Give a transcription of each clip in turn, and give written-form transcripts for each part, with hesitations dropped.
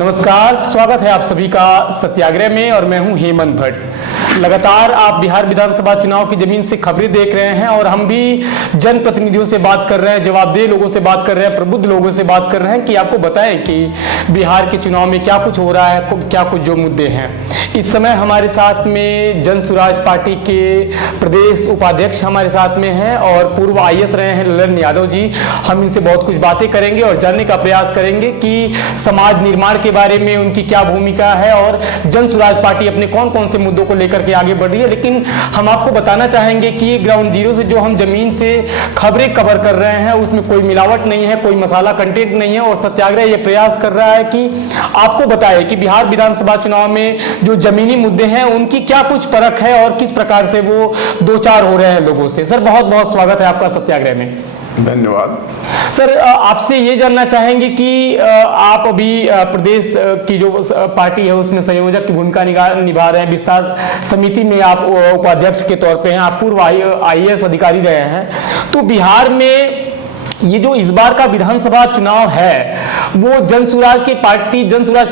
नमस्कार, स्वागत है आप सभी का सत्याग्रह में और मैं हूं हेमंत भट्ट। लगातार आप बिहार विधानसभा चुनाव की जमीन से खबरें देख रहे हैं और हम भी जनप्रतिनिधियों से बात कर रहे हैं, जवाबदेह लोगों से बात कर रहे हैं, प्रबुद्ध लोगों से बात कर रहे हैं कि आपको बताएं कि बिहार के चुनाव में क्या कुछ हो रहा है, क्या कुछ जो मुद्दे हैं। इस समय हमारे साथ में जन सुराज पार्टी के प्रदेश उपाध्यक्ष हमारे साथ में हैं और पूर्व आईएएस रहे हैं ललन यादव जी। हम इनसे बहुत कुछ बातें करेंगे और जानने का प्रयास करेंगे कि समाज निर्माण के बारे में उनकी क्या भूमिका है और जन सुराज पार्टी अपने कौन कौन से मुद्दों को लेकर के आगे बढ़ रही है। लेकिन हम आपको बताना चाहेंगे कि ग्राउंड जीरो से जो हम जमीन से खबरें कवर कर रहे हैं उसमें कोई मिलावट नहीं है, कोई मसाला कंटेंट नहीं है और सत्याग्रह ये प्रयास कर रहा है कि आपको बताए कि बिहार विधानसभा चुनाव में जो जमीनी मुद्दे हैं उनकी क्या कुछ परख है और किस प्रकार से वो दो चार हो रहे हैं लोगों से। सर, बहुत बहुत स्वागत है आपका सत्याग्रह में। धन्यवाद सर। आपसे ये जानना चाहेंगे कि आप अभी प्रदेश की जो पार्टी है उसमें संयोजक की भूमिका निभा रहे हैं, विस्तार समिति में आप उपाध्यक्ष के तौर पे हैं, आप पूर्व आईएएस अधिकारी रहे हैं। तो बिहार में ये जो इस बार का विधानसभा चुनाव है वो जन सुराज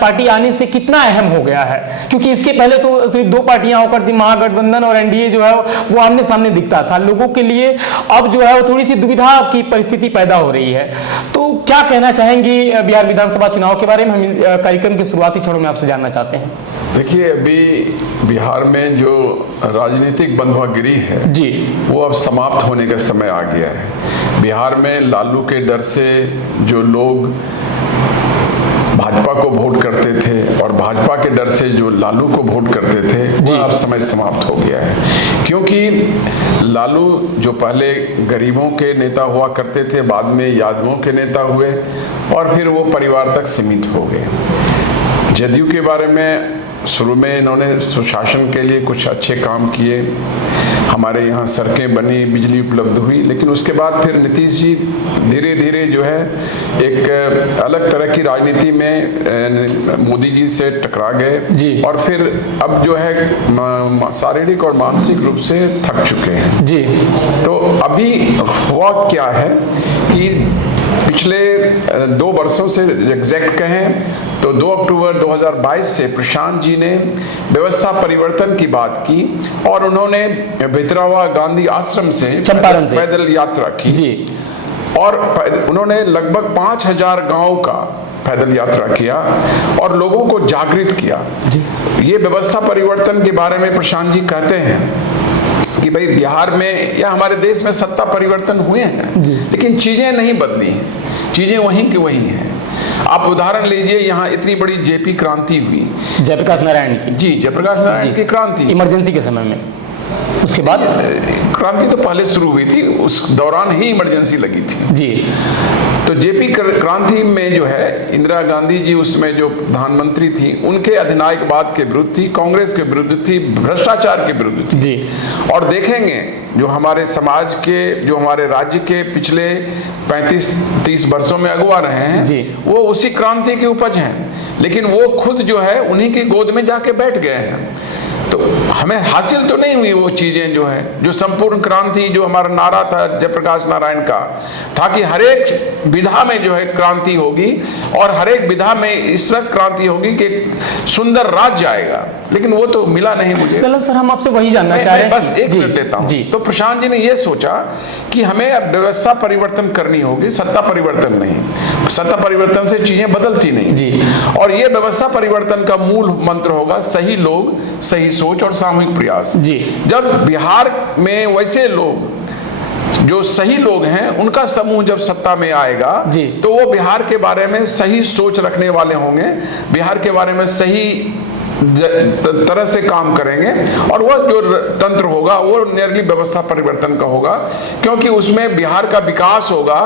पार्टी आने से कितना अहम हो गया है? क्योंकि इसके पहले तो सिर्फ दो पार्टियां होकर थी, महागठबंधन और एनडीए जो है वो आमने सामने दिखता था लोगों के लिए। अब जो है वो थोड़ी सी दुविधा की परिस्थिति पैदा हो रही है। तो क्या कहना चाहेंगे बिहार विधानसभा चुनाव के बारे में? हम कार्यक्रम के शुरुआती क्षणों में आपसे जानना चाहते हैं। देखिए, अभी बिहार में जो राजनीतिक बंधुआगिरी है जी, वो अब समाप्त होने का समय आ गया है। बिहार में लालू के डर से जो लोग भाजपा को वोट करते थे और भाजपा के डर से जो लालू को वोट करते थे वो अब समय समाप्त हो गया है। क्योंकि लालू जो पहले गरीबों के नेता हुआ करते थे, बाद में यादवों के नेता हुए और फिर वो परिवार तक सीमित हो गए। जदयू के बारे में शुरू में इन्होंने सुशासन के लिए कुछ अच्छे काम किए, हमारे यहाँ सड़कें बनी, बिजली उपलब्ध हुई, लेकिन उसके बाद फिर नीतीश जी धीरे धीरे जो है एक अलग तरह की राजनीति में मोदी जी से टकरा गए और फिर अब जो है शारीरिक और मानसिक रूप से थक चुके हैं जी। तो अभी हुआ क्या है कि पिछले 2 वर्षों से एग्जैक्ट कहें तो 2 अक्टूबर 2022 से प्रशांत जी ने व्यवस्था परिवर्तन की बात की और उन्होंने भितरावा गांधी आश्रम से चंपारण से पैदल यात्रा की जी। और उन्होंने लगभग 5000 गांव का पैदल यात्रा किया और लोगों को जागृत किया जी। ये व्यवस्था परिवर्तन के बारे में प्रशांत जी कहते हैं कि भाई बिहार में या हमारे देश में सत्ता परिवर्तन हुए हैं लेकिन चीजें नहीं बदली हैं, चीजें वहीं की वहीं हैं। आप उदाहरण लीजिए, यहाँ इतनी बड़ी जेपी क्रांति हुई, जयप्रकाश नारायण की जी, जयप्रकाश नारायण की क्रांति इमरजेंसी के समय में। उसके बाद क्रांति तो पहले शुरू हुई थी, उस दौरान ही इमरजेंसी लगी थी जी। तो जेपी क्रांति में जो है इंदिरा गांधी जी उसमें जो प्रधानमंत्री थी उनके अधिनायकवाद के विरुद्ध थी, कांग्रेस के विरुद्ध थी, भ्रष्टाचार के विरुद्ध थी जी। और देखेंगे जो हमारे समाज के, जो हमारे राज्य के पिछले 35-30 वर्षों में अगुवा रहे हैं जी, वो उसी क्रांति की उपज हैं, लेकिन वो खुद जो है उन्हीं की गोद में जाके बैठ गए हैं। तो हमें हासिल तो नहीं हुई वो चीजें जो है, जो संपूर्ण क्रांति, जो हमारा नारा था जयप्रकाश नारायण का था कि हर एक विधा में जो है क्रांति होगी और हर एक विधा में इस तरह क्रांति होगी कि सुंदर राज्य आएगा, लेकिन वो तो मिला नहीं मुझे। गलत सर, हम आपसे वही जानना चाह रहे हैं। बस एक मिनट देता हूँ। तो प्रशांत जी ने ये सोचा कि हमें अब व्यवस्था परिवर्तन करनी होगी, सत्ता परिवर्तन नहीं। सत्ता परिवर्तन से चीजें बदलती नहीं जी। और ये व्यवस्था परिवर्तन का मूल मंत्र होगा सही लोग, सही सोच और सामूहिक प्रयास जी। जब बिहार में वैसे लोग जो सही लोग हैं उनका समूह जब सत्ता में आएगा जी, तो वो बिहार के बारे में सही सोच रखने वाले होंगे, बिहार के बारे में सही तरह से काम करेंगे और वह जो तंत्र होगा वो नियरली व्यवस्था परिवर्तन का होगा, क्योंकि उसमें बिहार का विकास होगा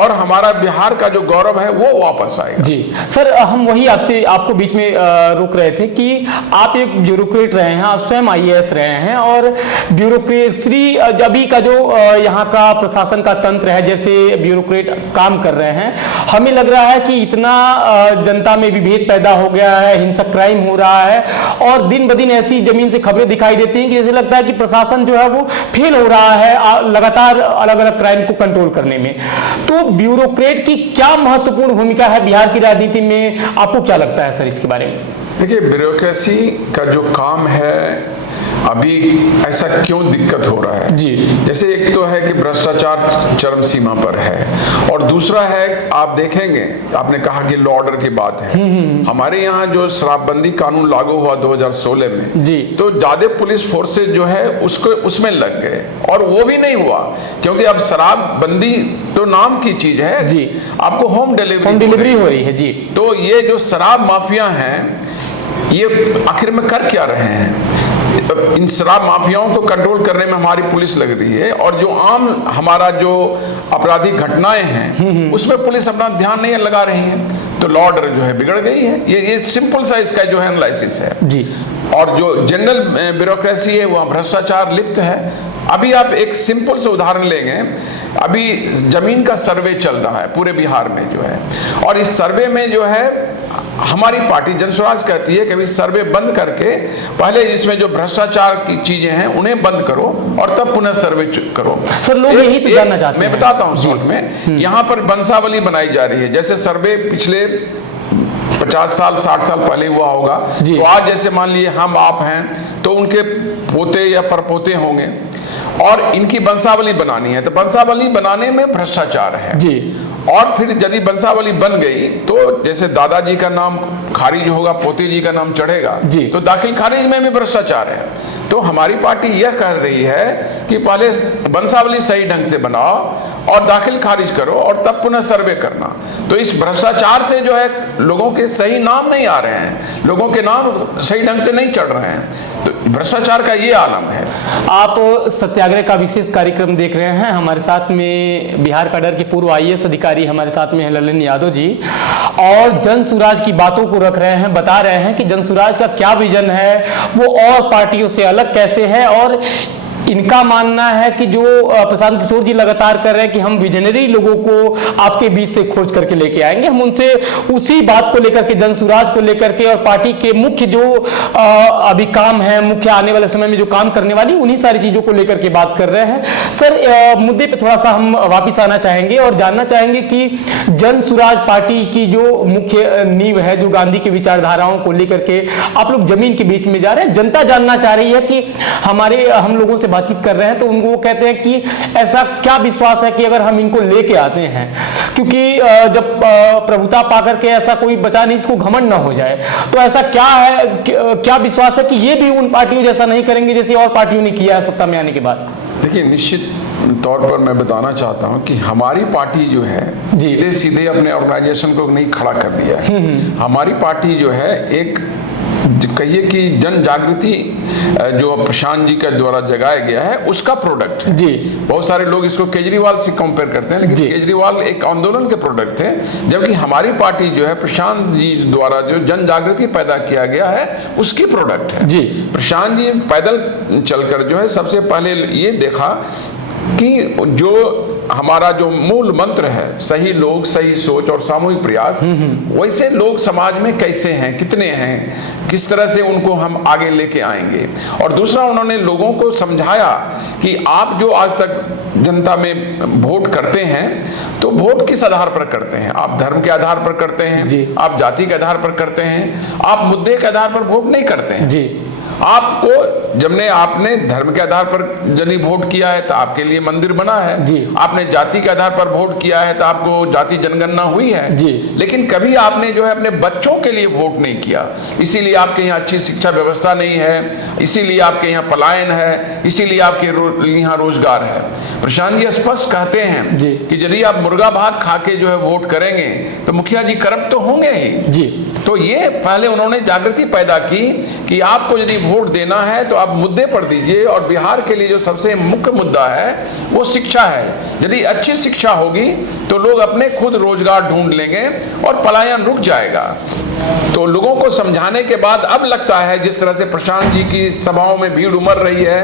और हमारा बिहार का जो गौरव है वो वापस आएगा जी। सर, हम वही आपको बीच में रोक रहे थे कि आप एक ब्यूरोक्रेट रहे हैं, आप स्वयं आईएएस रहे हैं और ब्यूरोक्रेसी अभी का जो यहाँ का प्रशासन का तंत्र है, जैसे ब्यूरोक्रेट काम कर रहे हैं, हमें लग रहा है कि इतना जनता में विभेद पैदा हो गया है, हिंसक क्राइम हो रहा है है और दिन ब दिन ऐसी जमीन से खबरें दिखाई देती हैं कि जैसे लगता है कि प्रशासन जो है वो फेल हो रहा है लगातार अलग अलग क्राइम को कंट्रोल करने में। तो ब्यूरोक्रेट की क्या महत्वपूर्ण भूमिका है बिहार की राजनीति में, आपको क्या लगता है सर इसके बारे में? देखिए, ब्यूरोक्रेसी का जो काम है अभी ऐसा क्यों दिक्कत हो रहा है जी, जैसे एक तो है कि भ्रष्टाचार चरम सीमा पर है और दूसरा है आप देखेंगे, आपने कहा कि लॉ ऑर्डर की बात है। हमारे यहाँ जो शराबबंदी कानून लागू हुआ 2016 में जी, तो ज्यादा पुलिस फोर्सेज जो है उसको उसमें लग गए और वो भी नहीं हुआ क्योंकि अब शराबबंदी तो नाम की चीज है जी, आपको होम डिलीवरी हो रही है जी। तो ये जो शराब माफिया हैं ये आखिर में कर क्या रहे हैं? इन शराब माफियाओं को कंट्रोल करने में हमारी पुलिस लग रही है और जो आम हमारा जो आपराधिक घटनाएं हैं उसमें पुलिस अपना ध्यान नहीं लगा रही है, तो लॉ ऑर्डर जो है बिगड़ गई है। ये सिंपल सा इसका जो है एनालिसिस है जी। और जो जनरल ब्यूरोक्रेसी है वह भ्रष्टाचार लिप्त है। अभी आप एक सिंपल से उदाहरण लेंगे, अभी जमीन का सर्वे चल रहा है पूरे बिहार में जो है और इस सर्वे में जो है हमारी पार्टी जनसुराज कहती है कि अभी सर्वे बंद करके पहले इसमें जो भ्रष्टाचार की चीजें हैं उन्हें बंद करो और तब पुनः सर्वे करो। सर लोग यही तो जानना चाहते हैं। मैं बताता हूँ शॉर्ट में, यहाँ पर वंशावली बनाई जा रही है। जैसे सर्वे पिछले 50 साल 60 साल पहले हुआ होगा तो आज जैसे मान लिए हम आप हैं तो उनके पोते या परपोते होंगे और इनकी वंशावली बनानी है तो वंशावली बनाने में भ्रष्टाचार है जी। और फिर यदि वंशावली बन गई तो जैसे दादाजी का नाम खारिज होगा, पोते जी का नाम चढ़ेगा जी। तो दाखिल खारिज में भी भ्रष्टाचार है। तो हमारी पार्टी यह कह रही है कि पहले वंशावली सही ढंग से बनाओ और दाखिल खारिज करो और तब पुनः सर्वे करना। तो इस भ्रष्टाचार से जो है लोगों के सही नाम नहीं आ रहे हैं, लोगों के नाम सही ढंग से नहीं चढ़ रहे हैं, तो भ्रष्टाचार का ये आलम है। आप सत्याग्रह का विशेष कार्यक्रम देख रहे हैं। हमारे साथ में बिहार कैडर के पूर्व IAS अधिकारी हमारे साथ में हैं ललन यादव जी और जनसुराज की बातों को रख रहे हैं, बता रहे हैं कि जनसुराज का क्या विजन है, वो और पार्टियों से अलग कैसे है और इनका मानना है कि जो प्रशांत किशोर जी लगातार कर रहे हैं कि हम विजनरी लोगों को आपके बीच से खोज करके लेके आएंगे, हम उनसे उसी बात को लेकर के जनसुराज को लेकर के और पार्टी के मुख्य जो अभी काम है, मुख्य आने वाले समय में जो काम करने वाली उन्हीं सारी चीजों को लेकर के बात कर रहे हैं। सर मुद्दे पे थोड़ा सा हम वापिस आना चाहेंगे और जानना चाहेंगे कि जनसुराज पार्टी की जो मुख्य नींव है, जो गांधी की विचारधाराओं को लेकर के आप लोग जमीन के बीच में जा रहे हैं, जनता जानना चाह रही है कि हम लोगों से बातचीत कर रहे हैं तो उनको वो कहते हैं कि ऐसा क्या विश्वास है कि अगर हम इनको लेके आते हैं, क्योंकि जब प्रभुता पाकर के ऐसा कोई बचा नहीं इसको घमंड ना हो जाए, तो ऐसा क्या है, क्या विश्वास है कि ये भी उन पार्टियों जैसा नहीं करेंगे जैसे और पार्टियों ने किया है सत्ता में आने के बाद? देखिए, निश्चित तौर पर मैं बताना चाहता हूं कि हमारी पार्टी जो है सीधे सीधे अपने ऑर्गेनाइजेशन को नहीं खड़ा कर दिया है। हमारी पार्टी जो है एक कहिए कि जन जागृति जो प्रशांत जी के द्वारा जगाया गया है उसका प्रोडक्ट है जी। बहुत सारे लोग इसको केजरीवाल से कंपेयर करते हैं, लेकिन केजरीवाल एक आंदोलन के प्रोडक्ट थे, जबकि हमारी पार्टी जो है प्रशांत जी द्वारा जो जन जागृति पैदा किया गया है उसकी प्रोडक्ट है जी। प्रशांत जी पैदल चलकर जो है सबसे पहले ये देखा कि जो हमारा जो मूल मंत्र है सही लोग, सही सोच और सामूहिक प्रयास, वैसे लोग समाज में कैसे हैं, कितने हैं, किस तरह से उनको हम आगे लेके आएंगे। और दूसरा उन्होंने लोगों को समझाया कि आप जो आज तक जनता में वोट करते हैं तो वोट किस आधार पर करते हैं? आप धर्म के आधार पर करते हैं, आप जाति के आधार पर करते हैं, आप मुद्दे के आधार पर वोट नहीं करते हैं जी। आपको जबने आपने धर्म के आधार पर यदि वोट किया है तो आपके लिए मंदिर बना है जी। आपने जाति के आधार पर वोट किया है तो आपको जाति जनगणना हुई है जी। लेकिन कभी आपने जो है अपने बच्चों के लिए वोट नहीं किया, इसीलिए आपके यहाँ अच्छी शिक्षा व्यवस्था नहीं है, इसीलिए आपके यहाँ पलायन है, इसीलिए आपके यहाँ रोजगार है। प्रशांत जी स्पष्ट कहते हैं कि यदि आप मुर्गा भात खा के जो है वोट करेंगे तो मुखिया जी करप्ट तो होंगे ही जी। तो ये पहले उन्होंने जागृति पैदा की कि आपको यदि वोट देना है तो आप मुद्दे पर दीजिए, और बिहार के लिए जो सबसे मुख्य मुद्दा है वो शिक्षा है। यदि अच्छी शिक्षा होगी तो लोग अपने खुद रोजगार ढूंढ लेंगे और पलायन रुक जाएगा। तो लोगों को समझाने के बाद अब लगता है जिस तरह से प्रशांत जी की सभाओं में भीड़ उमड़ रही है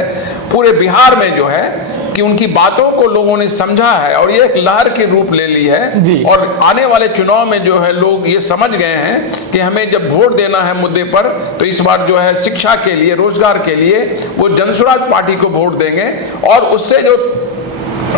पूरे बिहार में जो है, कि उनकी बातों को लोगों ने समझा है और ये एक लहर के रूप ले ली है जी। और आने वाले चुनाव में जो है लोग ये समझ गए हैं कि हमें जब वोट देना है मुद्दे पर तो इस बार जो है शिक्षा के लिए, रोजगार के लिए वो जनसुराज पार्टी को वोट देंगे और उससे जो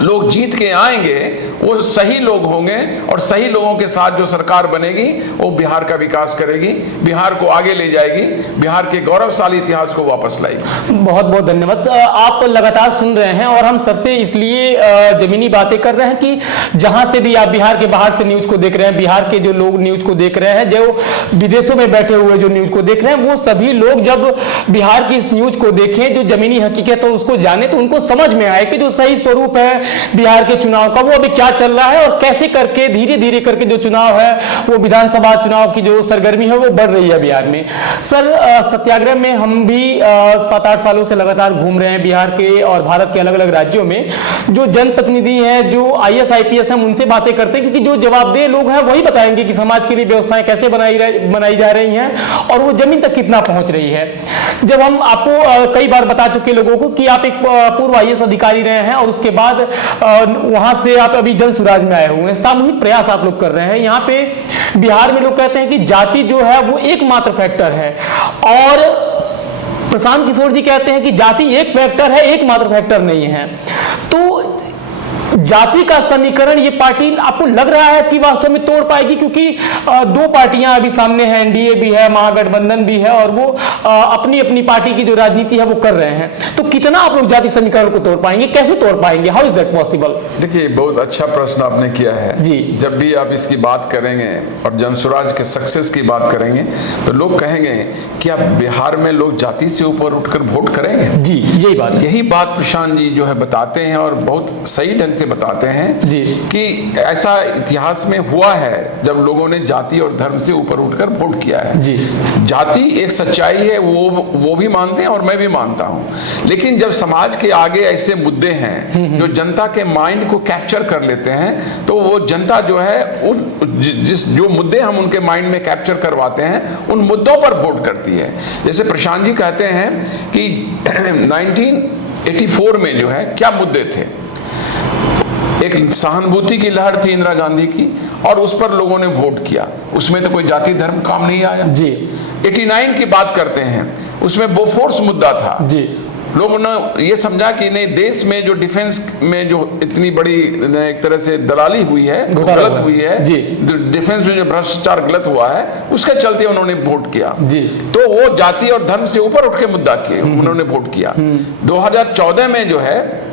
लोग जीत के आएंगे वो सही लोग होंगे और सही लोगों के साथ जो सरकार बनेगी वो बिहार का विकास करेगी, बिहार को आगे ले जाएगी, बिहार के गौरवशाली इतिहास को वापस लाएगी। बहुत बहुत धन्यवाद। आप लगातार सुन रहे हैं और हम सर से इसलिए जमीनी बातें कर रहे हैं कि जहां से भी आप बिहार के बाहर से न्यूज को देख रहे हैं, बिहार के जो लोग न्यूज को देख रहे हैं, जो विदेशों में बैठे हुए जो न्यूज को देख रहे हैं, वो सभी लोग जब बिहार की इस न्यूज को देखें, जो जमीनी हकीकत है उसको जाने, तो उनको समझ में आए कि जो सही स्वरूप है बिहार के चुनाव का वो अभी क्या चल रहा है और कैसे करके धीरे धीरे करके जो चुनाव है वो विधानसभा चुनाव की जो सरगर्मी है वो बढ़ रही है बिहार में। सर, सत्याग्रह में हम भी 7-8 सालों से लगातार घूम रहे हैं बिहार के और भारत के अलग अलग राज्यों में। जो जनप्रतिनिधि हैं, जो IAS IPS हम उनसे बातें करते हैं, क्योंकि जो जवाबदेह लोग हैं वही बताएंगे कि समाज के लिए व्यवस्थाएं कैसे बनाई जा रही हैं और वो जमीन तक कितना पहुंच रही है। जब हम आपको कई बार बता चुके लोगों को कि आप एक पूर्व IAS अधिकारी रहे हैं और उसके बाद वहां से आप अभी जनसुराज में आए हुए हैं, सामूहिक प्रयास आप लोग कर रहे हैं। यहाँ पे बिहार में लोग कहते हैं कि जाति जो है वो एकमात्र फैक्टर है और प्रशांत किशोर जी कहते हैं कि जाति एक फैक्टर है, एकमात्र फैक्टर नहीं है। तो जाति का समीकरण ये पार्टी आपको लग रहा है कि वास्तव में तोड़ पाएगी? क्योंकि दो पार्टियां अभी सामने हैं, NDA भी है, महागठबंधन भी है और वो अपनी अपनी पार्टी की जो राजनीति है वो कर रहे हैं। तो कितना आप लोग जाति समीकरण को तोड़ पाएंगे, कैसे तोड़ पाएंगे, हाउ इज दैट पॉसिबल? देखिए, बहुत अच्छा प्रश्न आपने किया है जी। जब भी आप इसकी बात करेंगे और जनसुराज के सक्सेस की बात करेंगे तो लोग कहेंगे कि आप बिहार में लोग जाति से ऊपर उठकर वोट करेंगे। जी, यही बात है। यही बात प्रशांत जी जो है बताते हैं और बहुत सही ढंग से बताते हैं जी। कि ऐसा इतिहास में हुआ है जब लोगों ने जाति और धर्म से ऊपर उठकर वोट किया है। जी। जाति एक सच्चाई है, वो भी मानते हैं और मैं भी मानता हूं, लेकिन जब समाज के आगे ऐसे मुद्दे हैं जो जनता के माइंड को कैप्चर कर लेते हैं तो वो जनता जो है जो मुद्दे हम उनके माइंड में कैप्चर करवाते हैं उन मुद्दों पर वोट करती है। जैसे प्रशांत जी कहते हैं कि 1984 में जो है क्या मुद्दे थे, एक सहानुभूति की लहर थी इंदिरा गांधी की और उस पर लोगों ने वोट किया, उसमें तो कोई जाति धर्म काम नहीं आया। जी। 89 की बात करते हैं, उसमें बोफोर्स मुद्दा था। जी। लोगों ने ये समझा कि नहीं, देश में जो डिफेंस में जो इतनी बड़ी एक तरह से दलाली हुई है, गलत हुई है। जी। डिफेंस में जो भ्रष्टाचार गलत हुआ है उसके चलते उन्होंने वोट किया। जी। तो वो जाति और धर्म से ऊपर उठ के मुद्दा किए, उन्होंने वोट किया। 2014 में जो है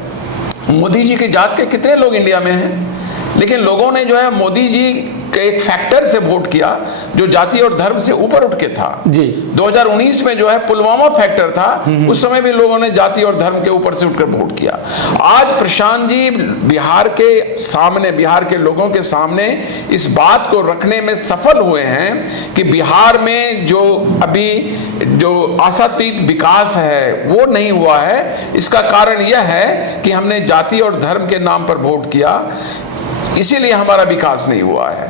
मोदी जी की जात के कितने लोग इंडिया में हैं, लेकिन लोगों ने जो है मोदी जी के एक फैक्टर से वोट किया जो जाति और धर्म से ऊपर उठ के था। जी। 2019 में जो है पुलवामा फैक्टर था, उस समय भी लोगों ने जाति और धर्म के ऊपर से उठकर वोट किया। आज प्रशांत जी बिहार के सामने, बिहार के लोगों के सामने इस बात को रखने में सफल हुए हैं कि बिहार में जो अभी जो आशातीत विकास है वो नहीं हुआ है। इसका कारण यह है कि हमने जाति और धर्म के नाम पर वोट किया, इसीलिए हमारा विकास नहीं हुआ है।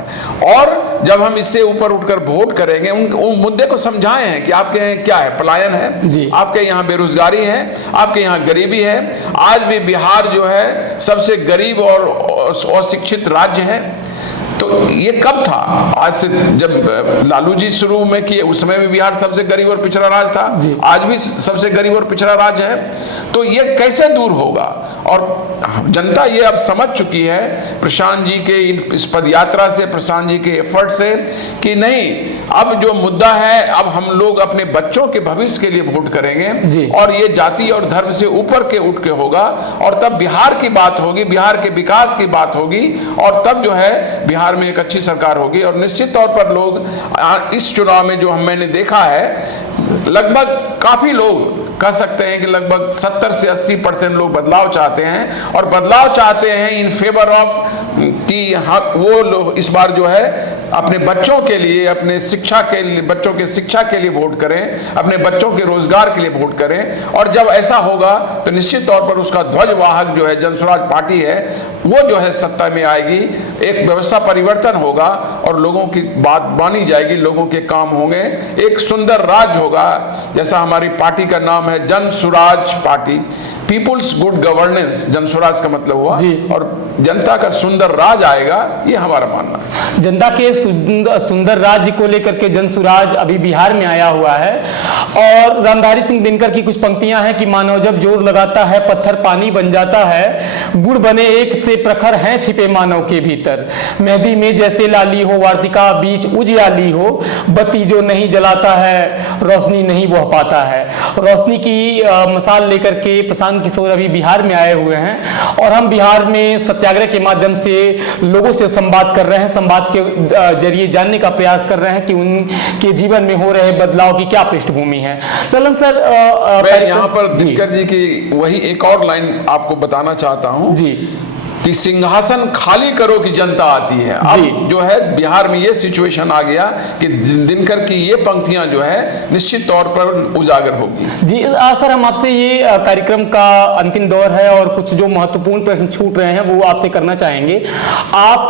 और जब हम इससे ऊपर उठकर वोट करेंगे, उन मुद्दे को समझाए हैं कि आपके यहाँ क्या है, पलायन है जी। आपके यहाँ बेरोजगारी है, आपके यहाँ गरीबी है। आज भी बिहार जो है सबसे गरीब और अशिक्षित राज्य है। तो ये कब था? आज से जब लालू जी शुरू में किए उस समय भी बिहार सबसे गरीब और पिछड़ा राज्य था, आज भी सबसे गरीब और पिछड़ा राज्य है। तो ये कैसे दूर होगा? और जनता ये अब समझ चुकी है प्रशांत जी के इस पदयात्रा से, प्रशांत जी के एफर्ट से, कि नहीं, अब जो मुद्दा है, अब हम लोग अपने बच्चों के भविष्य के लिए वोट करेंगे और ये जाति और धर्म से ऊपर के उठ के होगा और तब बिहार की बात होगी, बिहार के विकास की बात होगी और तब जो है बिहार में एक अच्छी सरकार होगी। और निश्चित तौर पर लोग इस चुनाव में जो मैंने देखा है, लगभग काफी लोग कह सकते हैं कि लगभग 70 से 80% लोग बदलाव चाहते हैं और बदलाव चाहते हैं इन फेवर ऑफ कि हाँ, वो लोग इस बार जो है अपने बच्चों के लिए, अपने शिक्षा के लिए, बच्चों के शिक्षा के लिए वोट करें, अपने बच्चों के रोजगार के लिए वोट करें। और जब ऐसा होगा तो निश्चित तौर पर उसका ध्वजवाहक जो है जनसुराज पार्टी है, वो जो है सत्ता में आएगी, एक व्यवस्था परिवर्तन होगा और लोगों की बात मानी जाएगी, लोगों के काम होंगे, एक सुंदर राज्य होगा। जैसा हमारी पार्टी का नाम है Jansuraaj party, people's good governance, जन स्वराज का मतलब हुआ, जी। और जनता का सुंदर राज आएगा, ये हमारा मानना है। जनता के सुंदर राज्य को लेकर के जन सुराज अभी बिहार में आया हुआ है। और रामधारी सिंह दिनकर की कुछ पंक्तियां हैं कि मानव जब जोर लगाता है पत्थर पानी बन जाता है, गुड़ बने एक से प्रखर हैं छिपे मानव के भीतर, मेहंदी में जैसे लाली हो वार्तिका बीच उजियाली हो, बत्ती जो नहीं जलाता है रोशनी नहीं वह पाता है। रोशनी की मिसाल लेकर के प्रशांत किशोर अभी बिहार में आए हुए हैं और हम बिहार में सत्याग्रह के माध्यम से लोगों से संवाद कर रहे हैं, संवाद के जरिए जानने का प्रयास कर रहे हैं कि उनके जीवन में हो रहे बदलाव की क्या पृष्ठभूमि है। ललन सर, मैं यहाँ पर दिनकर जी की वही एक और लाइन आपको बताना चाहता हूँ जी कि सिंहासन खाली करो कि जनता आती है। अब जो है बिहार में ये सिचुएशन आ गया कि दिनकर की ये पंक्तियां जो है निश्चित तौर पर उजागर होगी। जी सर, हम आपसे ये कार्यक्रम का अंतिम दौर है और कुछ जो महत्वपूर्ण प्रश्न छूट रहे हैं वो आपसे करना चाहेंगे। आप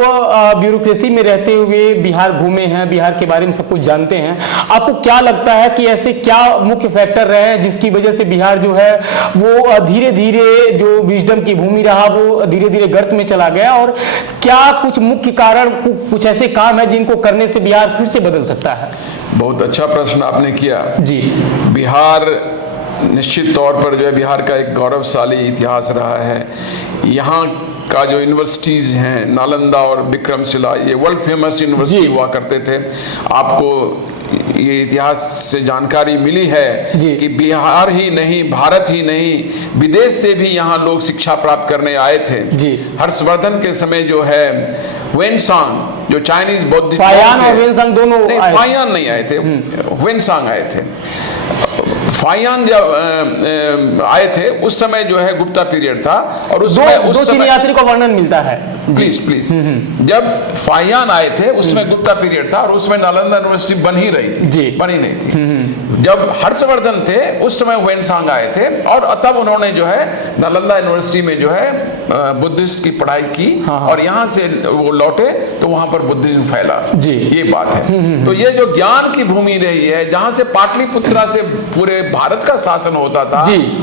ब्यूरोक्रेसी में रहते हुए बिहार घूमे हैं, बिहार के बारे में सब कुछ जानते हैं, आपको क्या लगता है कि ऐसे क्या मुख्य फैक्टर रहे हैं जिसकी वजह से बिहार जो है वो धीरे धीरे जो विजडम की भूमि रहा वो धीरे धीरे गर्त में चला गया, और क्या कुछ मुख्य कारण कुछ ऐसे काम है जिनको करने से बिहार फिर से बदल सकता है? बहुत अच्छा प्रश्न आपने किया जी। बिहार निश्चित तौर पर जो है बिहार का एक गौरवशाली इतिहास रहा है। यहाँ का जो यूनिवर्सिटीज़ हैं नालंदा और विक्रमशिला, ये वर्ल्ड फेमस यूनिवर्सिटी हुआ करते थे। आपको ये इतिहास से जानकारी मिली है कि बिहार ही नहीं, भारत ही नहीं, विदेश से भी यहाँ लोग शिक्षा प्राप्त करने आए थे। हर्षवर्धन के समय जो है वेनसांग जो चाइनीज बौद्ध फायान और वेनसांग दोनों फायान नहीं आए थे, वेनसांग आए थे। फायान जब आए थे उस समय जो है गुप्ता पीरियड था और उस समय यात्री का वर्णन मिलता है। प्लीज जब फायान आए थे उसमें गुप्ता पीरियड था और उसमें नालंदा यूनिवर्सिटी बन ही रही थी, बनी नहीं थी। जब हर्षवर्धन थे उस समय वेनसांग आए थे और तब उन्होंने जो है नालंदा यूनिवर्सिटी में जो है बुद्धिस्ट की पढ़ाई की और यहाँ से वो लौटे तो वहां पर बुद्धिज्म फैला। ये बात है। तो ये जो ज्ञान की भूमि रही है जहां से पाटलिपुत्रा से पूरे भारत का शासन होता था,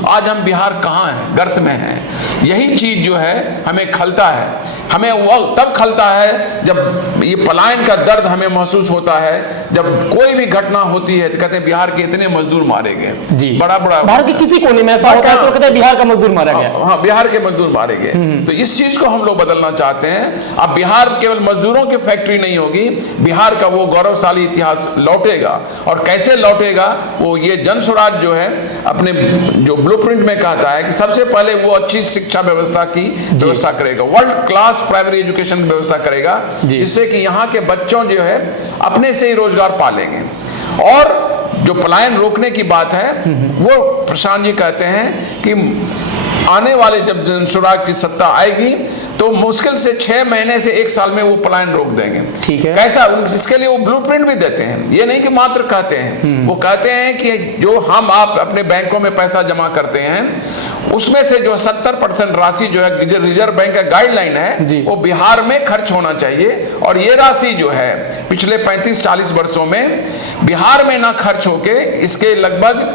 आज हम बिहार कहाँ हैं? गर्त में हैं। यही चीज जो है हमें खलता है। हमें वो तब खलता है जब ये पलायन का दर्द हमें महसूस होता है। जब कोई भी घटना होती है तो कहते हैं बिहार के इतने मजदूर मारे गए, बड़ा भारत के किसी कोने में ऐसा होता है तो कहते हैं बिहार का मजदूर मारा गया। हाँ, बिहार के मजदूर मारे गए। तो इस चीज को हम लोग बदलना चाहते हैं। अब बिहार केवल मजदूरों की फैक्ट्री नहीं होगी, बिहार का वो गौरवशाली इतिहास लौटेगा। और कैसे लौटेगा? वो ये जन स्वराज जो है अपने जो ब्लूप्रिंट में कहता है कि सबसे पहले वो अच्छी शिक्षा व्यवस्था की व्यवस्था करेगा, वर्ल्ड क्लास प्राइमरी एजुकेशन की व्यवस्था करेगा, जिससे कि यहाँ के बच्चों जो है अपने से ही रोजगार पालेंगे। और जो पलायन रोकने की बात है वो प्रशांत जी कहते हैं कि आने वाले जब जन स्वराज की सत्ता आएगी तो मुश्किल से 6 महीने से 1 साल में वो पलायन रोक देंगे। ठीक है। कैसा? इसके लिए वो ब्लूप्रिंट भी देते हैं। ये नहीं कि मात्र कहते हैं, वो कहते हैं कि जो हम आप अपने बैंकों में पैसा जमा करते हैं उसमें से जो 70% राशि जो है रिजर्व बैंक का गाइडलाइन है वो बिहार में खर्च होना चाहिए। और ये राशि जो है पिछले 35-40 वर्षों में बिहार में ना खर्च होके इसके लगभग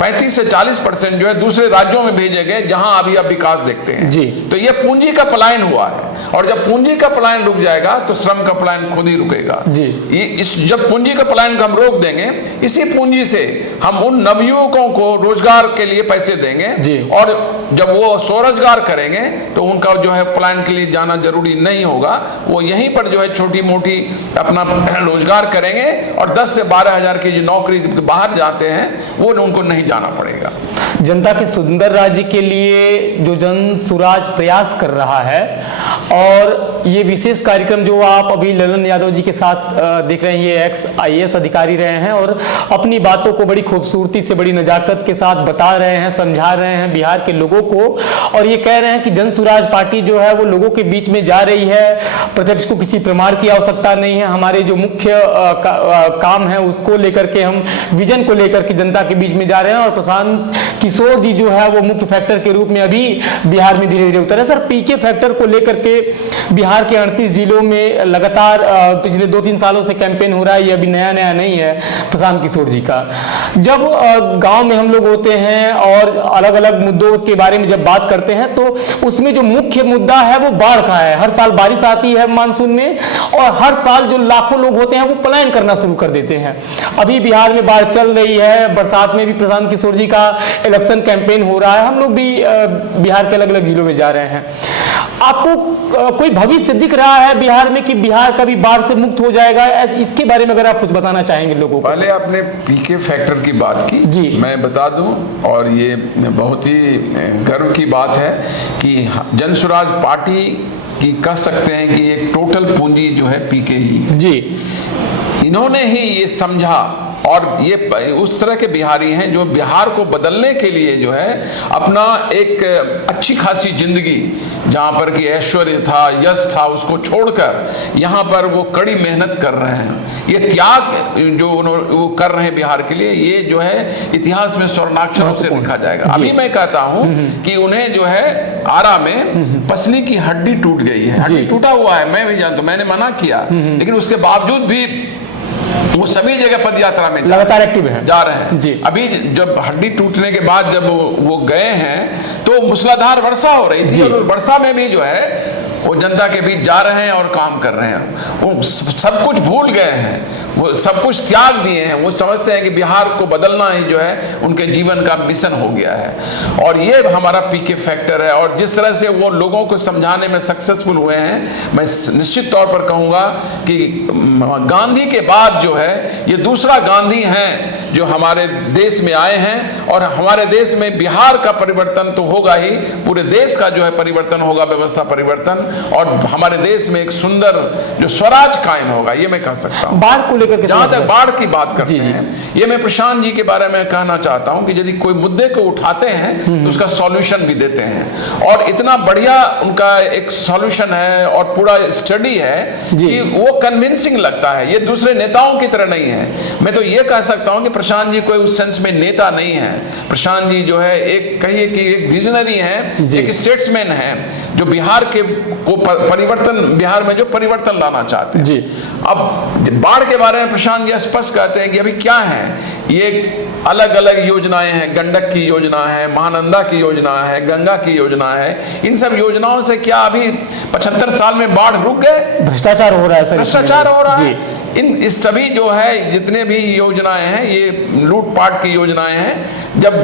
35 से 40% जो है दूसरे राज्यों में भेजे गए जहां अभी आप विकास देखते हैं। तो ये पूंजी का पलायन हुआ है। और जब पूंजी का पलायन रुक जाएगा तो श्रम का पलायन खुद ही रुकेगा। जब पूंजी का पलायन हम रोक देंगे, इसी पूंजी से हम उन नवयुवकों को रोजगार के लिए पैसे देंगे और जब वो स्वरोजगार करेंगे तो उनका जो है पलायन के लिए जाना जरूरी नहीं होगा। वो यहीं पर जो है छोटी मोटी अपना रोजगार करेंगे और 10 से 12 हजार की जो नौकरी बाहर जाते हैं वो उनको नहीं जाना पड़ेगा। जनता के सुंदर राज्य के लिए जो जन सुराज प्रयास कर रहा है और ये विशेष कार्यक्रम जो आप अभी ललन यादव जी के साथ देख रहे हैं, ये एक्स IAS अधिकारी रहे हैं और अपनी बातों को बड़ी खूबसूरती से बड़ी नजाकत के साथ बता रहे हैं, समझा रहे हैं बिहार के लोगों को। और ये कह रहे हैं कि जन सुराज पार्टी जो है वो लोगों के बीच में जा रही है, प्रत्यक्ष को किसी प्रमाण की आवश्यकता नहीं है। हमारे जो मुख्य काम है उसको लेकर के, हम विजन को लेकर के जनता के बीच में जा रहे हैं। और प्रशांत किशोर जी जो है वो मुख्य फैक्टर के रूप में अभी बिहार में धीरे धीरे उतर है। सर, पीके फैक्टर को लेकर के बिहार के 38 जिलों में लगातार पिछले 2-3 सालों से कैंपेन हो रहा है, ये अभी नया नया नहीं है प्रशांत किशोर जी का। जब गांव में हम लोग होते हैं और अलग अलग मुद्दों के बारे में जब बात करते हैं तो उसमें जो मुख्य मुद्दा है वो बाढ़ का है। हर साल बारिश आती है मानसून में और हर साल जो लाखों लोग होते हैं वो पलायन करना शुरू कर देते हैं। अभी बिहार में बाढ़ चल रही है, बरसात में भी प्रशांत किशोर जी का इलेक्शन कैंपेन हो रहा है, हम लोग भी बिहार के अलग अलग जिलों में जा रहे हैं। आपको कोई भविष्य दिख रहा है बिहार में कि बिहार कभी बाढ़ से मुक्त हो जाएगा? इसके बारे में अगर आप कुछ बताना चाहेंगे लोगों को। पहले आपने पीके फैक्टर की बात की जी, मैं बता दूं, और ये बहुत ही गर्व की बात है कि जनसुराज पार्टी की कह सकते हैं कि एक टोटल पूंजी जो है पीके ही जी। इन्होंने ही ये समझा, और ये उस तरह के बिहारी हैं जो बिहार को बदलने के लिए जो है अपना एक अच्छी खासी जिंदगी जहाँ पर कि ऐश्वर्य था, यश था, उसको छोड़कर यहाँ पर वो कड़ी मेहनत कर रहे हैं। ये त्याग जो वो कर रहे हैं बिहार के लिए, ये जो है इतिहास में स्वर्णाक्षरों से लिखा जाएगा। अभी मैं कहता हूँ कि उन्हें जो है आरा में पसली की हड्डी टूट गई है, हड्डी टूटा हुआ है, मैं भी जानता हूँ, मैंने मना किया, लेकिन उसके बावजूद भी वो सभी जगह पद यात्रा में लगातार एक्टिव है, जा रहे हैं जी। अभी जब हड्डी टूटने के बाद जब वो गए हैं तो मूसलाधार वर्षा हो रही थी, और वर्षा में भी जो है वो जनता के बीच जा रहे हैं और काम कर रहे हैं। वो सब कुछ भूल गए हैं, वो सब कुछ त्याग दिए हैं। वो समझते हैं कि बिहार को बदलना ही जो है उनके जीवन का मिशन हो गया है, और ये हमारा पीके फैक्टर है। और जिस तरह से वो लोगों को समझाने में सक्सेसफुल हुए हैं, मैं निश्चित तौर पर कहूँगा कि गांधी के बाद जो है ये दूसरा गांधी हैं जो हमारे देश में आए हैं, और हमारे देश में बिहार का परिवर्तन तो होगा ही, पूरे देश का जो है परिवर्तन होगा, व्यवस्था परिवर्तन, और हमारे देश में एक सुंदर जो स्वराज कायम होगा, ये मैं कह सकता हूँ। बाढ़ को लेकर जहां तक बाढ़ की बात करते हैं, ये मैं प्रशांत जी के बारे में कहना चाहता हूं कि यदि कोई मुद्दे को उठाते हैं तो उसका सॉल्यूशन भी देते हैं, और इतना बढ़िया उनका एक सॉल्यूशन है और पूरा स्टडी है कि वो कन्विंसिंग लगता है। ये दूसरे नेताओं की तरह नहीं है। मैं तो ये कह सकता हूं कि प्रशांत जी कोई उस सेंस में नेता नहीं है। प्रशांत जी जो है एक कहिए कि एक विजनरी है, एक स्टेट्समैन है, जो बिहार के को परिवर्तन, बिहार में जो परिवर्तन लाना चाहते हैं जी। अब बाढ़ के बारे में प्रशांत जी स्पष्ट कहते हैं कि अभी क्या है, ये अलग अलग योजनाएं हैं, गंडक की योजना है, महानंदा की योजना है, गंगा की योजना है। इन सब योजनाओं से क्या अभी 75 साल में बाढ़ रुक गए? भ्रष्टाचार हो रहा है सर, भ्रष्टाचार हो रहा है। इस सभी जो है जितने भी योजनाएं हैं, ये लूटपाट की योजनाएं हैं। जब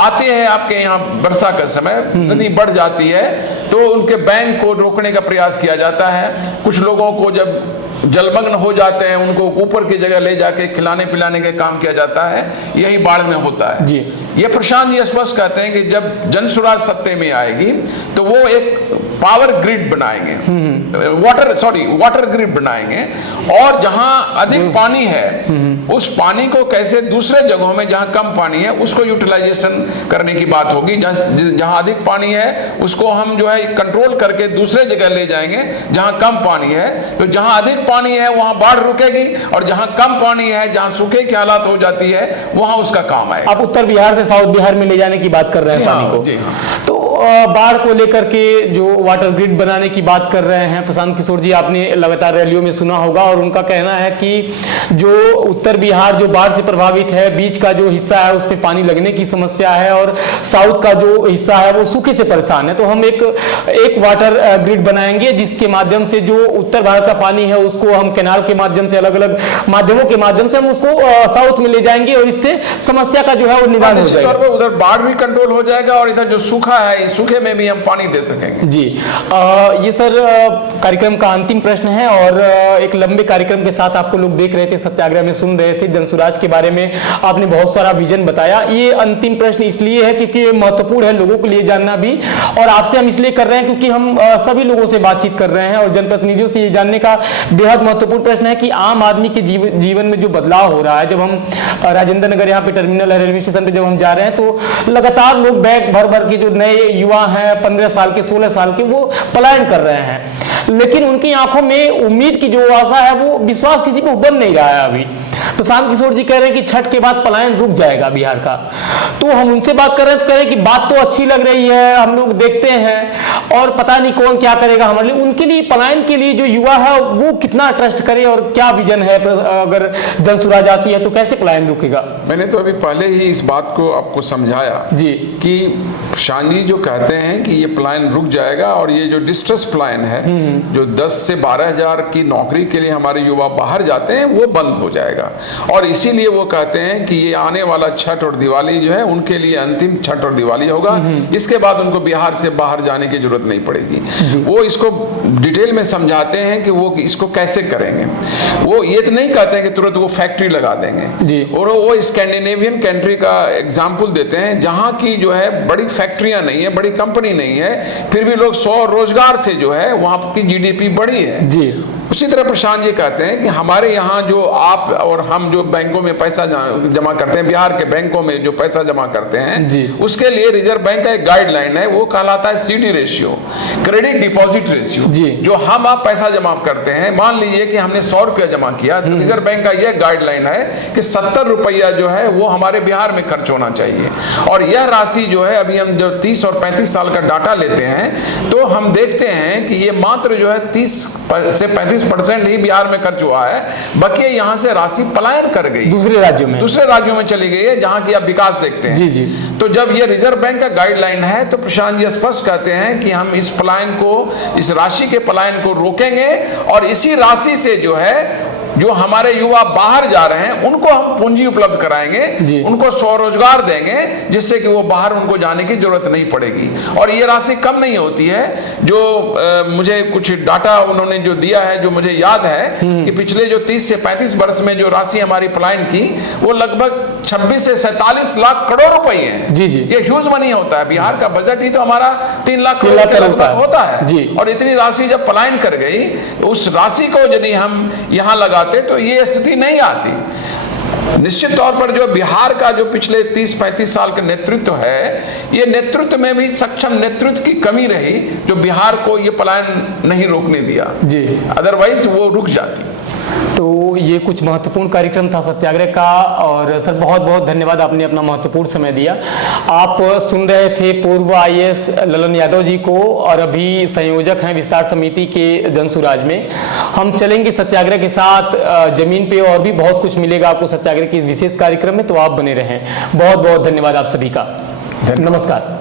आते हैं आपके यहाँ वर्षा का समय, नदी बढ़ जाती है तो उनके बैंक को रोकने का प्रयास किया जाता है। कुछ लोगों को जब जलमग्न हो जाते हैं उनको ऊपर की जगह ले जाके खिलाने पिलाने का काम किया जाता है, यही बाढ़ में होता है जी। ये प्रशांत जी स्पष्ट कहते हैं कि जब जनसुराज सत्ते में आएगी तो वो एक पावर ग्रिड बनाएंगे, वाटर ग्रिड बनाएंगे, और जहां अधिक पानी है उस पानी को कैसे दूसरे जगहों में जहां कम पानी है उसको यूटिलाइजेशन करने की बात होगी। जहां अधिक पानी है उसको हम जो है कंट्रोल करके दूसरे जगह ले जाएंगे जहां कम पानी है। तो जहां अधिक पानी है वहां बाढ़ रुकेगी, और जहां कम पानी है, जहां सूखे की हालात हो जाती है, वहां उसका काम आएगा। आप उत्तर बिहार से साउथ बिहार में ले जाने की बात कर रहे हैं पानी को। जी हाँ। तो बाढ़ को लेकर के जो वाटर ग्रिड बनाने की बात कर रहे हैं प्रशांत किशोर जी, आपने लगातार रैलियों में सुना होगा, और उनका कहना है कि जो उत्तर बिहार जो बाढ़ से प्रभावित है, बीच का जो हिस्सा है उस पर पानी लगने की समस्या है, और साउथ का जो हिस्सा है वो सूखे से परेशान है। तो हम एक वाटर ग्रिड बनाएंगे जिसके माध्यम से जो उत्तर भारत का पानी है उसको हम कैनाल के माध्यम से, अलग अलग माध्यमों के माध्यम से हम उसको साउथ में ले जाएंगे, और इससे समस्या का जो है वो निदान हो जाएगा। उधर बाढ़ भी कंट्रोल हो जाएगा, और इधर जो सूखा है इस सूखे में भी हम पानी दे सकेंगे जी। ये सर कार्यक्रम का अंतिम प्रश्न है, और एक लंबे कार्यक्रम के साथ आपको लोग देख रहे थे, सत्याग्रह में सुन रहे थे, जनसुराज के बारे में आपने बहुत सारा विजन बताया। ये अंतिम प्रश्न इसलिए है क्योंकि ये महत्वपूर्ण है लोगों के लिए जानना भी, और आपसे हम इसलिए कर रहे हैं क्योंकि हम सभी लोगों से बातचीत कर रहे हैं और जनप्रतिनिधियों से ये जानने का बेहद बेहद महत्वपूर्ण प्रश्न है कि आम आदमी के जीवन में जो बदलाव हो रहा है, जब हम राजेंद्र नगर यहाँ पे टर्मिनल है, रेलवे स्टेशन पे जब हम जा रहे हैं तो लगातार लोग बैग भर भर के, जो नए युवा हैं 15 साल के 16 साल के, वो पलायन कर रहे हैं, लेकिन उनकी आंखों में उम्मीद की जो आशा है, वो विश्वास किसी को बन नहीं रहा है। अभी प्रशांत किशोर जी कह रहे हैं कि छठ के बाद पलायन रुक जाएगा बिहार का। तो हम उनसे बात कर रहे हैं तो कह रहे हैं कि बात तो अच्छी लग रही है, हम लोग देखते हैं और पता नहीं कौन क्या करेगा हमारे लिए। उनके लिए पलायन के लिए जो युवा है वो कितना ट्रस्ट करे और क्या विजन है, अगर जनसुराज आती है तो कैसे पलायन रुकेगा? मैंने तो अभी पहले ही इस बात को आपको समझाया जी कि शान जी जो कहते हैं कि ये पलायन रुक जाएगा, और ये जो डिस्ट्रेस पलायन है, जो 10 से 12 हजार की नौकरी के लिए हमारे युवा बाहर जाते हैं, वो बंद हो जाएगा। और इसीलिए वो कहते हैं कि ये आने वाला छठ और दिवाली जो है उनके लिए अंतिम छठ और दिवाली होगा, इसके बाद उनको बिहार से बाहर जाने की जरूरत नहीं पड़ेगी। वो इसको डिटेल में समझाते हैं कि वो इसको कैसे करेंगे। वो ये तो नहीं कहते हैं कि तुरंत वो फैक्ट्री लगा देंगे, और वो स्कैंडिनेवियन कंट्री का एग्जाम्पल देते हैं जहां की जो है बड़ी फैक्ट्रियां नहीं है, बड़ी कंपनी नहीं है, फिर भी लोग 100 रोजगार से जो है वहां की जीडीपी बढ़ी है। जी उसी तरह प्रशांत जी कहते हैं कि हमारे यहाँ जो आप और हम जो बैंकों में पैसा जमा करते हैं, बिहार के बैंकों में जो पैसा जमा करते हैं, उसके लिए रिजर्व बैंक का एक गाइडलाइन है, वो कहलाता है CD ratio, credit deposit ratio. जो हम आप पैसा जमा करते हैं, मान लीजिए कि हमने 100 रुपया जमा किया, तो रिजर्व बैंक का यह गाइडलाइन है कि 70 रुपया जो है वो हमारे बिहार में खर्च होना चाहिए। और यह राशि जो है, अभी हम जब 30 और 35 साल का डाटा लेते हैं तो हम देखते हैं कि ये मात्र जो है 30 से 35% ही बिहार में खर्च हुआ है, बाकी यहाँ से राशि पलायन कर गई, दूसरे राज्यों में चली गई है, जहां की आप विकास देखते हैं। तो जब ये रिजर्व बैंक का गाइडलाइन है तो प्रशांत जी स्पष्ट कहते हैं कि हम इस पलायन को, इस राशि के पलायन को रोकेंगे, और इसी राशि से जो है जो हमारे युवा बाहर जा रहे हैं उनको हम पूंजी उपलब्ध कराएंगे, उनको स्वरोजगार देंगे, जिससे कि वो बाहर उनको जाने की जरूरत नहीं पड़ेगी। और ये राशि कम नहीं होती है। जो मुझे कुछ डाटा उन्होंने जो दिया है, जो मुझे याद है कि पिछले जो 30 से 35 वर्ष में जो राशि हमारी पलायन की, वो लगभग 26 से 47 लाख करोड़ रुपए है। ये ह्यूज मनी होता है। बिहार का बजट ही तो हमारा 3 लाख करोड़ के लगभग होता है। और इतनी राशि जब पलायन कर गई, उस राशि को यदि हम यहाँ लगाते तो ये स्थिति नहीं आती। निश्चित तौर पर जो बिहार का जो पिछले 30-35 साल का नेतृत्व है, ये नेतृत्व में भी सक्षम नेतृत्व की कमी रही, जो बिहार को ये पलायन नहीं रोकने दिया। अदरवाइज वो रुक जाती। तो ये कुछ महत्वपूर्ण कार्यक्रम था सत्याग्रह का, और सर बहुत बहुत धन्यवाद, आपने अपना महत्वपूर्ण समय दिया। आप सुन रहे थे पूर्व IAS ललन यादव जी को, और अभी संयोजक हैं विस्तार समिति के जनसुराज में। हम चलेंगे सत्याग्रह के साथ जमीन पे, और भी बहुत कुछ मिलेगा आपको सत्याग्रह के विशेष कार्यक्रम में, तो आप बने रहें। बहुत बहुत धन्यवाद आप सभी का। नमस्कार।